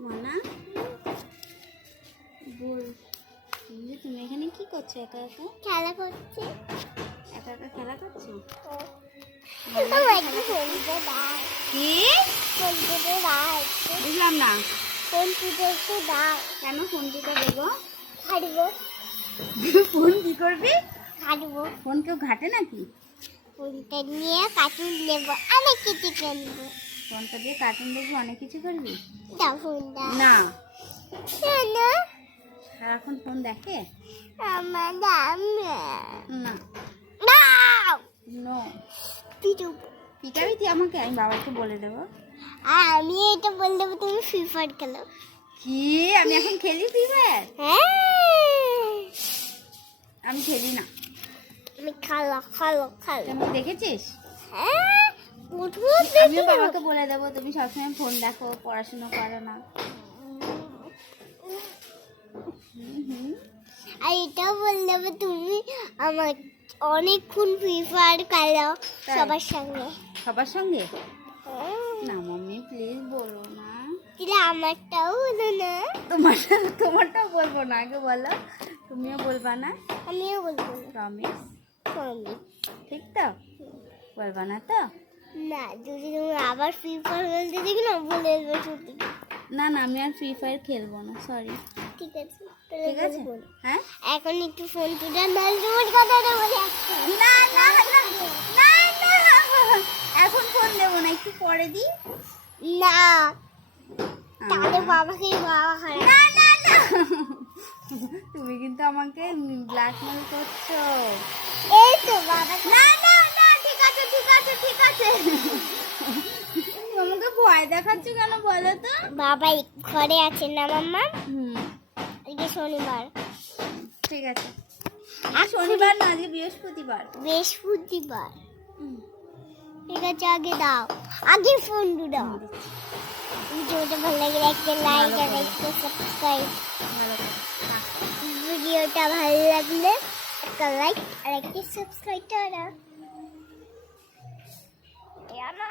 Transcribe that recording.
মানা? বল। তুমি এখানে কি করছ একা একা? খেলা করছে। একা একা খেলা করছ? কি বুঝলাম না। কেন দেবো? ফোন কি করবি? ফোন কেউ ঘাটে নাকি? ফোনটা নিয়ে কার্টুন নেব। অনেক কিছু কিনবো। ফোনটা দিয়ে কার্টুন দেখবি অনেক কিছু করবি? না। সারাক্ষণ ফোন দেখে? না। নো। পিটু। পিটাবি তুই আমাকে? আমি বাবাকে বলে দেবো। আমি এটা বলে দেবো তুমি ফ্রি ফায়ার খেলো। কি? আমি এখন খেলি ফ্রি ফায়ার হ্যাঁ। আমি খেলি না। আমি খালো খালো খালো। তুমি দেখেছিস? হ্যাঁ। আমিও বাবাকে বলে দেবো তুমি সবসময় ফোন দেখো পড়াশোনা করো না। আর এটাও বলে দেবো তুমি আমার অনেকক্ষণ ফ্রি ফায়ার খেলো সবার সঙ্গে। সবার সঙ্গে? হ্যাঁ। না মাম্মি প্লিজ বলো না। আমারটাও হলো না। তোমারটা তোমারটাও বলব না আগে বলো। তুমিও বলবা না। আমিও বলব প্রমিস ঠিক তো? বলবা না তো? না যদি তুমি আবার ফ্রি ফায়ার খেলতে দেখি না বলে দেবো ছুটি না না আমি আর ফ্রি ফায়ার খেলব না সরি ঠিক আছে ঠিক আছে? হ্যাঁ? এখন একটু ফোন টুটা নাল তোমার কথাটা বলে না না না না এখন ফোন দেবো না একটু পরে দিই। না। তাহলে বাবাকে বাবা খারাপ না না না। তুমি কিন্তু আমাকে ব্ল্যাকমেল করছ। এই তো বাবা না আছে ঠিক আছে। আমাকে ভয় দেখাচ্ছ কেন বলো তো? বাবা ঘরে আছে না মাম্মা? আজকে শনিবার। ঠিক আছে। আজ শনিবার না আজকে বৃহস্পতিবার। বৃহস্পতিবার। ঠিক আছে আগে দাও। আগে ফোন দাও। ভিডিওটা ভালো লাগে একটা লাইক আর একটা সাবস্ক্রাইব ভিডিওটা ভালো লাগলে একটা লাইক আর একটা সাবস্ক্রাইব করো chém á